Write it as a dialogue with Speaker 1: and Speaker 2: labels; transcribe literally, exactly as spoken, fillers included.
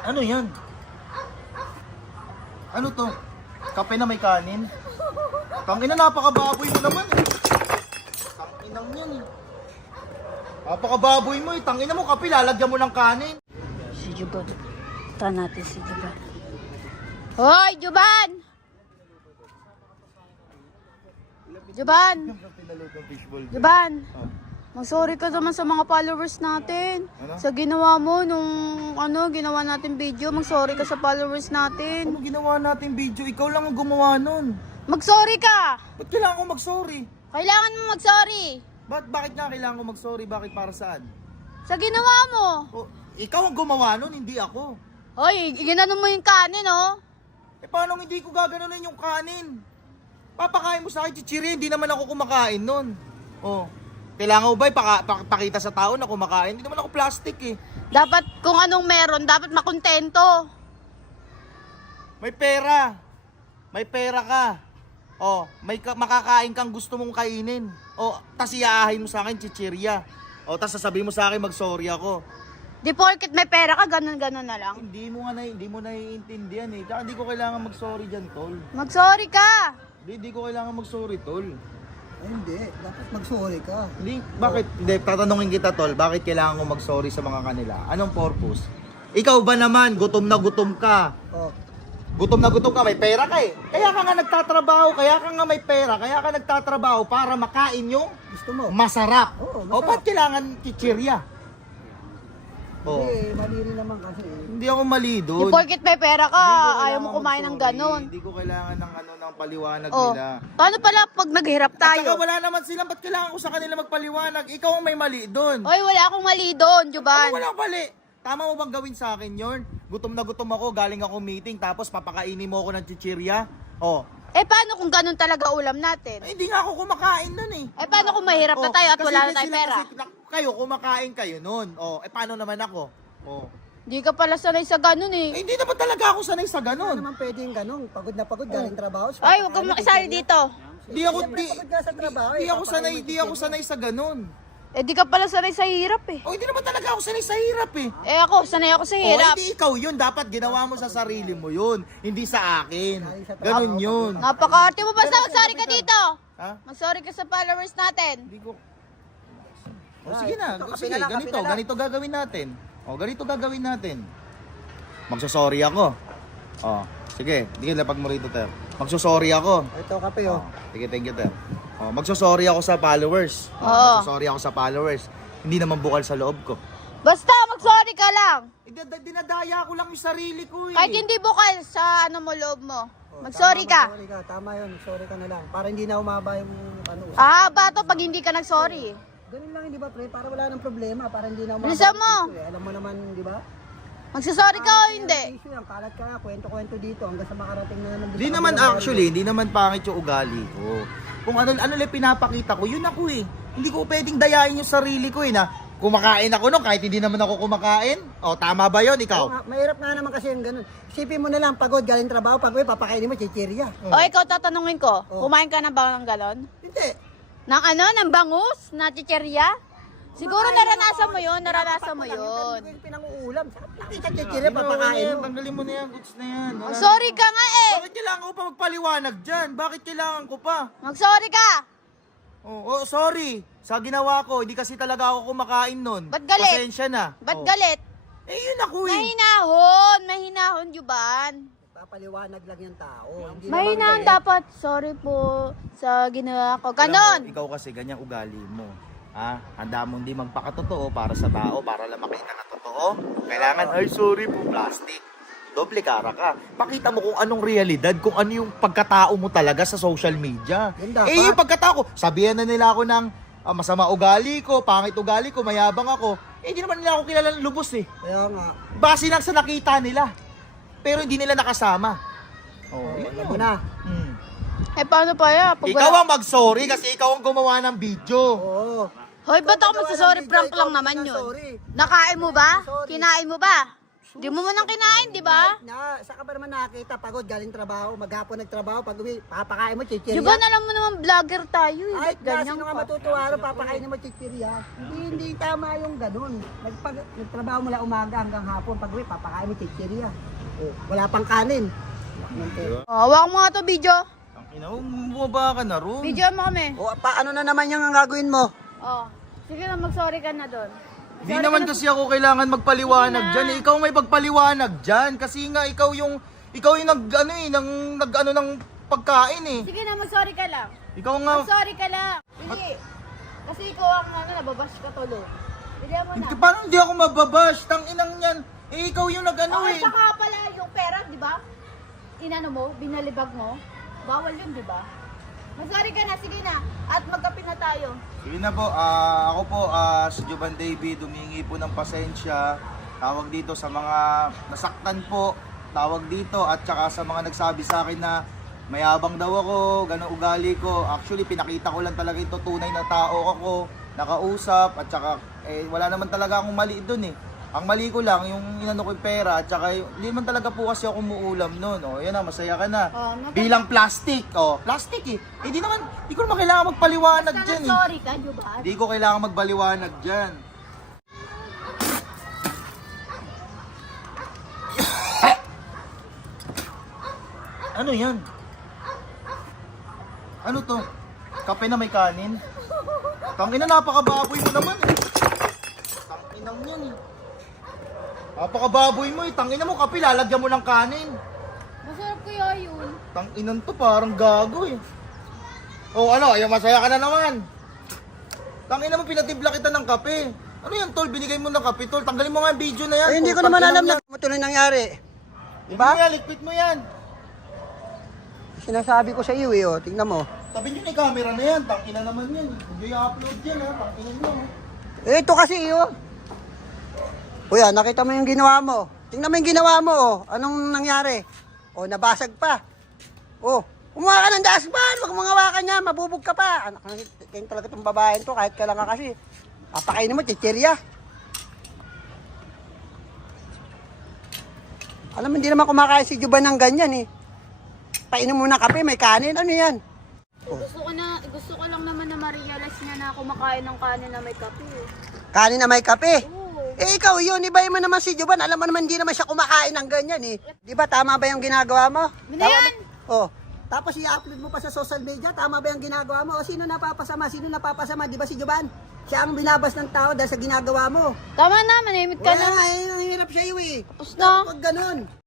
Speaker 1: Ano yan? Ano to? Kape na may kanin? Tangina, napakababoy mo naman eh. Tanginang yan eh. Napakababoy mo eh. Tangina mo, kape, lalagyan mo ng kanin.
Speaker 2: Si Juban. Taan natin si Juban. Hoy, Juban! Juban! Juban! Mag-sorry ka naman sa mga followers natin.
Speaker 1: Ano?
Speaker 2: Sa ginawa mo nung ano, ginawa natin video, mag-sorry ka sa followers natin.
Speaker 1: Ano ginawa natin video? Ikaw lang ang gumawa nun.
Speaker 2: Mag-sorry ka!
Speaker 1: Ba't kailangan ko mag-sorry?
Speaker 2: Kailangan mo mag-sorry.
Speaker 1: Ba't, bakit nga kailangan ko mag-sorry? Bakit para saan?
Speaker 2: Sa ginawa mo.
Speaker 1: O, ikaw ang gumawa nun, hindi ako.
Speaker 2: Hoy, ginano mo yung kanin, oh.
Speaker 1: Eh paano hindi ko gaganunin yung kanin? Papakain mo sa akin, chichiri, hindi naman ako kumakain nun. Oh, kailangan mo ba ipaka, pak, pakita sa tao na kumakain? Hindi naman ako plastic eh.
Speaker 2: Dapat kung anong meron, dapat makontento.
Speaker 1: May pera. May pera ka. Oh, may ka, makakain kang gusto mong kainin. Oh, tas iaahin mo sa akin, chichirya. Oh, tas sasabihin mo sa akin, mag-sorry ako.
Speaker 2: Di porket may pera ka, ganun-ganun na lang.
Speaker 1: Hindi mo nga na, hindi mo naiintindihan eh. Tsaka hindi ko kailangan mag-sorry diyan, tol.
Speaker 2: Mag-sorry ka!
Speaker 1: Hindi, hindi ko kailangan mag-sorry, tol.
Speaker 3: Ay, hindi. Dapat mag-sorry ka.
Speaker 1: Hindi, bakit? Hindi, tatanungin kita, tol. Bakit kailangan ko mag-sorry sa mga kanila? Anong purpose? Ikaw ba naman, gutom na gutom ka?
Speaker 3: Oh,
Speaker 1: Gutom na gutom ka, may pera ka eh. Kaya ka nga nagtatrabaho, kaya ka nga may pera, kaya ka nagtatrabaho para makain yung
Speaker 3: gusto mo?
Speaker 1: masarap.
Speaker 3: Oo,
Speaker 1: O,
Speaker 3: masarap.
Speaker 1: ba't kailangan chichirya? O,
Speaker 3: Hindi, mali rin naman kasi.
Speaker 1: hindi ako mali
Speaker 2: Di
Speaker 1: doon.
Speaker 2: porket may pera ka,
Speaker 1: Hindi ko
Speaker 2: ayaw
Speaker 1: kailangan
Speaker 2: mo kumain ng
Speaker 1: mag-sorry.
Speaker 2: ganun.
Speaker 1: Hindi ko kailangan ng ano ng paliwanag
Speaker 2: Oh,
Speaker 1: nila.
Speaker 2: paano pala pag naghirap
Speaker 1: At saka
Speaker 2: tayo?
Speaker 1: wala naman sila, ba't kailangan ko sa kanila magpaliwanag? Ikaw ang may mali doon.
Speaker 2: Hoy, wala akong mali doon, Juban.
Speaker 1: Ano walang mali? Tama mo bang gawin sa akin yun? Gutom na gutom ako, galing ako meeting, tapos papakainin mo ako ng chichirya? Oh,
Speaker 2: Eh, paano kung ganun talaga ulam natin?
Speaker 1: eh, hindi nga ako kumakain nun eh.
Speaker 2: Eh, paano kung mahirap na
Speaker 1: Oh,
Speaker 2: tayo at
Speaker 1: kasi
Speaker 2: wala na
Speaker 1: sila
Speaker 2: tayong pera?
Speaker 1: kasi- na- kayo, kumakain kayo nun. Oh, eh paano naman ako? Oh.
Speaker 2: Di ka pala sanay sa ganun
Speaker 1: Eh,
Speaker 2: eh.
Speaker 1: hindi naman talaga ako sanay sa
Speaker 3: Ano
Speaker 1: ganun.
Speaker 3: naman pwedeng ganun? Pagod na pagod, galing trabaho.
Speaker 2: Ay, huwag kang makisali dito.
Speaker 1: Di ako,
Speaker 3: Siyempre,
Speaker 1: di,
Speaker 3: pagod ka sa trabaho.
Speaker 1: di
Speaker 3: eh,
Speaker 1: ako
Speaker 3: papakain
Speaker 1: sanay,
Speaker 3: mo
Speaker 1: di
Speaker 3: yung
Speaker 1: ako
Speaker 3: chicken
Speaker 1: sanay sa ganun.
Speaker 2: Eh, di ka pala sanay sa hirap eh.
Speaker 1: Oh, hindi naman talaga ako sanay sa hirap eh.
Speaker 2: Eh, ako, sanay ako sa
Speaker 1: Oh,
Speaker 2: hirap.
Speaker 1: hindi ikaw yun. Dapat ginawa mo sa sarili mo yun. Hindi sa akin. Ganun yun.
Speaker 2: Napaka-arte mo. Basta mag-sorry ka dito.
Speaker 1: Ha?
Speaker 2: Mag-sorry ka sa followers natin.
Speaker 1: Hindi ko... Oh, sige na.
Speaker 3: Ito, kape
Speaker 1: Sige,
Speaker 3: na lang, kape
Speaker 1: ganito.
Speaker 3: na lang.
Speaker 1: Ganito gagawin natin. Oh, ganito gagawin natin. Magsusorry ako. Oh, sige. Hindi ka lapag mo rito, Ter. Magsusorry ako.
Speaker 3: eh. Ito, kape
Speaker 1: Oh,
Speaker 3: oh.
Speaker 1: sige, thank you, Ter. Oh, magsusorry ako sa followers. Oh,
Speaker 2: Oo.
Speaker 1: magsusorry ako sa followers. Hindi naman bukal sa loob ko.
Speaker 2: Basta mag-sorry ka lang.
Speaker 1: Eh, dad- dinadaya ko lang yung sarili ko eh.
Speaker 2: Kahit hindi bukal sa ano mo, loob mo.
Speaker 3: Oh,
Speaker 2: Mag-sorry
Speaker 3: tama,
Speaker 2: ka.
Speaker 3: Mag-sorry ka. Tama yun. Sorry ka na lang. Para hindi na umaba yung ano.
Speaker 2: Ah, bato pag hindi ka nag-sorry.
Speaker 3: Ganun lang, di ba, pre? Para wala nang problema. Para hindi na umaba.
Speaker 2: Bilisan
Speaker 3: yung
Speaker 2: mo.
Speaker 3: issue, eh. Alam mo naman, di ba?
Speaker 2: Magsasorry ka o hindi?
Speaker 3: Ang issue yan. Kalat ka, kwento-kwento dito hanggang sa makarating na naman.
Speaker 1: Hindi naman actually, hindi naman pangit yung ugali ko. Kung ano ano lang pinapakita ko, yun ako eh. Hindi ko pwedeng dayain yung sarili ko eh na kumakain ako no kahit hindi naman ako kumakain. O tama ba yun ikaw?
Speaker 3: Oo nga, mahirap nga naman kasi yung ganun. Isipin mo na lang, pagod, galing trabaho, pag uwi, papakainin mo, chichirya.
Speaker 2: O ikaw tatanungin ko,
Speaker 3: Oh.
Speaker 2: kumain ka na ba ng galon?
Speaker 3: Hindi.
Speaker 2: Ng ano? Ng bangus? Na chicherya? Siguro naranasan mo yun, naranasan mo yun.
Speaker 3: Hindi pinanguulam. Hindi ka chichirya, papakain mo.
Speaker 1: Tanggalin mo na yan, goods na yan. Wala-
Speaker 2: Mag-sorry ka nga eh!
Speaker 1: Bakit kailangan ko pa magpaliwanag dyan? Bakit kailangan ko pa?
Speaker 2: Mag-sorry ka!
Speaker 1: Oh, oh, sorry. Sa ginawa ko, hindi kasi talaga ako kumakain nun.
Speaker 2: Ba't galit?
Speaker 1: Pasensya na.
Speaker 2: Ba't
Speaker 1: Oh.
Speaker 2: galit?
Speaker 1: Eh yun ako eh.
Speaker 2: Mahinahon! Mahinahon, Juban.
Speaker 3: Papaliwanag lang yung tao. Hindi
Speaker 2: Mahinahon
Speaker 3: naman galit.
Speaker 2: dapat. Sorry po sa ginawa ko.
Speaker 1: Alam
Speaker 2: Ganon!
Speaker 1: mo, ikaw kasi ganyan ugali mo. Ha? Handa mo hindi magpakatotoo para sa tao, para lang makita na totoo. Kailangan, ay sorry po, plastic. Doble kara ka. Pakita mo kung anong realidad, kung ano yung pagkatao mo talaga sa social media.
Speaker 3: Yun dapat.
Speaker 1: Eh yung pagkatao ko, sabihan na nila ako ng ah, masama ugali ko, pangit ugali ko, mayabang ako. Eh hindi naman nila ako kilala ng lubos eh.
Speaker 3: Kaya nga.
Speaker 1: Base lang sa nakita nila. Pero hindi nila nakasama. Oh, yun
Speaker 3: Alam
Speaker 1: yun.
Speaker 3: mo na.
Speaker 1: Hmm.
Speaker 2: Eh, paano pa ya? Pag
Speaker 1: Ikaw
Speaker 2: wala-
Speaker 1: ang mag-sorry kasi ikaw ang gumawa ng video.
Speaker 3: Oo.
Speaker 2: Hoy, ba't ako
Speaker 3: Ikaw
Speaker 2: magsasorry?
Speaker 3: ang
Speaker 2: Prank
Speaker 3: video,
Speaker 2: lang
Speaker 3: ikaw
Speaker 2: naman
Speaker 3: ang
Speaker 2: yun.
Speaker 3: sorry.
Speaker 2: Nakain mo ba?
Speaker 3: Sorry.
Speaker 2: Kinain mo ba? Di mo man ang kinain, di ba?
Speaker 3: Na, saka ba naman nakakita, pagod, galing trabaho, maghapon nagtrabaho, pag uwi, papakain mo, chichirya.
Speaker 2: Di ba, alam mo naman vlogger tayo eh.
Speaker 3: Ay,
Speaker 2: Ba't
Speaker 3: na,
Speaker 2: ganyan
Speaker 3: sino nga
Speaker 2: ka?
Speaker 3: matutuwa rin, papakain mo, chichirya. Hindi, hindi tama yung ganun. Nagpag, nagtrabaho mula umaga hanggang hapon, pag uwi, papakain mo, chichirya. Oh, wala pang kanin.
Speaker 2: Oh, hawak mo nga to, video.
Speaker 1: Ang ina, bumaba ka na ron.
Speaker 2: Video mo kami.
Speaker 3: O, paano na naman yung gagawin mo?
Speaker 2: Oh, sige na, mag-sorry ka na doon.
Speaker 1: Hindi naman kasi ako kailangan magpaliwanag
Speaker 2: Sige na.
Speaker 1: dyan. Eh. Ikaw may pagpaliwanag dyan. Kasi nga ikaw yung, ikaw yung nag, ano eh, nang, nag, ano ng pagkain eh.
Speaker 2: Sige na, mag-sorry ka lang.
Speaker 1: Ikaw nga,
Speaker 2: Mag-sorry ka lang. Hindi. Kasi ikaw ang ano, nababash ka tulo. Hindi mo na.
Speaker 1: hindi, paano hindi ako mababash? Tang inang yan. Eh, ikaw yung nag-ano
Speaker 2: Oh,
Speaker 1: eh.
Speaker 2: saka pala yung pera, di ba? Inano mo, binalibag mo. Bawal yun, di ba? Mag-sorry ka na, sige na. At magkape na tayo.
Speaker 1: Sige na po, ah, ako po, ah, si Juban David, humingi po ng pasensya. Tawag dito sa mga nasaktan po, tawag dito, at saka sa mga nagsabi sa akin na mayabang daw ako, ganun ugali ko. Actually, pinakita ko lang talaga ito, tunay na tao ako, nakausap, at saka, eh, wala naman talaga akong mali doon eh. Ang mali ko lang, yung inano ko yung pera, at saka, yung- hindi man talaga po kasi ako umuulam noon. O, yan na, masaya ka na.
Speaker 2: Oh, nag-
Speaker 1: Bilang plastic, oh, plastic eh. Hindi naman, hindi ko naman kailangan magpaliwanag
Speaker 2: Basta
Speaker 1: dyan eh.
Speaker 2: sorry ka, di ba?
Speaker 1: Hindi ko kailangan magbaliwanag dyan. Ano yan? Ano to? Kape na may kanin? Tangina, napakababoy mo naman eh. Tanginang yan eh. Napakababoy mo eh. Tangina mo, kape, lalagyan mo ng kanin.
Speaker 2: Masarap kaya yun.
Speaker 1: Tanginan to, parang gago eh. Oh, ano? Ayaw, masaya ka na naman. Tangina mo, pinatibla kita ng kape. Ano yan, tol? Binigay mo ng kape, tol. Tanggalin mo nga yung video na yan.
Speaker 3: Eh, hindi ko
Speaker 1: Tol.
Speaker 3: naman alam
Speaker 1: Tanginang
Speaker 3: na ito na nangyari.
Speaker 1: yan. Diba? Yan, likpit mo yan.
Speaker 3: Sinasabi ko sa iyo eh, oh. Tingnan mo.
Speaker 1: Tabi nyo na yung camera na yan. Tangina naman yan. Hindi i-upload yan, ha. Tangina nyo.
Speaker 3: Eh, ito kasi iyo. Kuya, nakita mo yung ginawa mo. Tingnan mo yung ginawa mo, oh. Anong nangyari? Oh, nabasag pa. Oh, kumuha ka ng dashpan. Huwag mong hawakan niya, mabubog ka pa. Anak, kaya talaga itong babaeng to, kahit kailan ka kasi. Papakainin mo, chichirya. Alam mo, hindi naman kumakain si Juban ng ganyan eh. Painom mo na kape, may kanin. Ano yan?
Speaker 2: Gusto ko na, gusto ko lang naman na ma-realize niya na kumakain ng kanin na may kape. eh.
Speaker 3: Kanin na may kape.
Speaker 2: Oo.
Speaker 3: Eh ikaw yun, iba mo naman si Juban. Alam mo naman, hindi naman siya kumakain ng ganyan eh. Di ba, tama ba yung ginagawa mo?
Speaker 2: Ano
Speaker 3: Tama
Speaker 2: yan?
Speaker 3: ba? Oh. Tapos i-upload mo pa sa social media, tama ba yung ginagawa mo? O sino napapasama? Sino napapasama? Di ba si Juban? Siya ang binabas ng tao dahil sa ginagawa mo.
Speaker 2: Tama na, manahimik ka
Speaker 3: Wala
Speaker 2: na.
Speaker 3: nga, eh, ang hirap siya iyo eh.
Speaker 2: Tapos na.
Speaker 3: Pag ganun.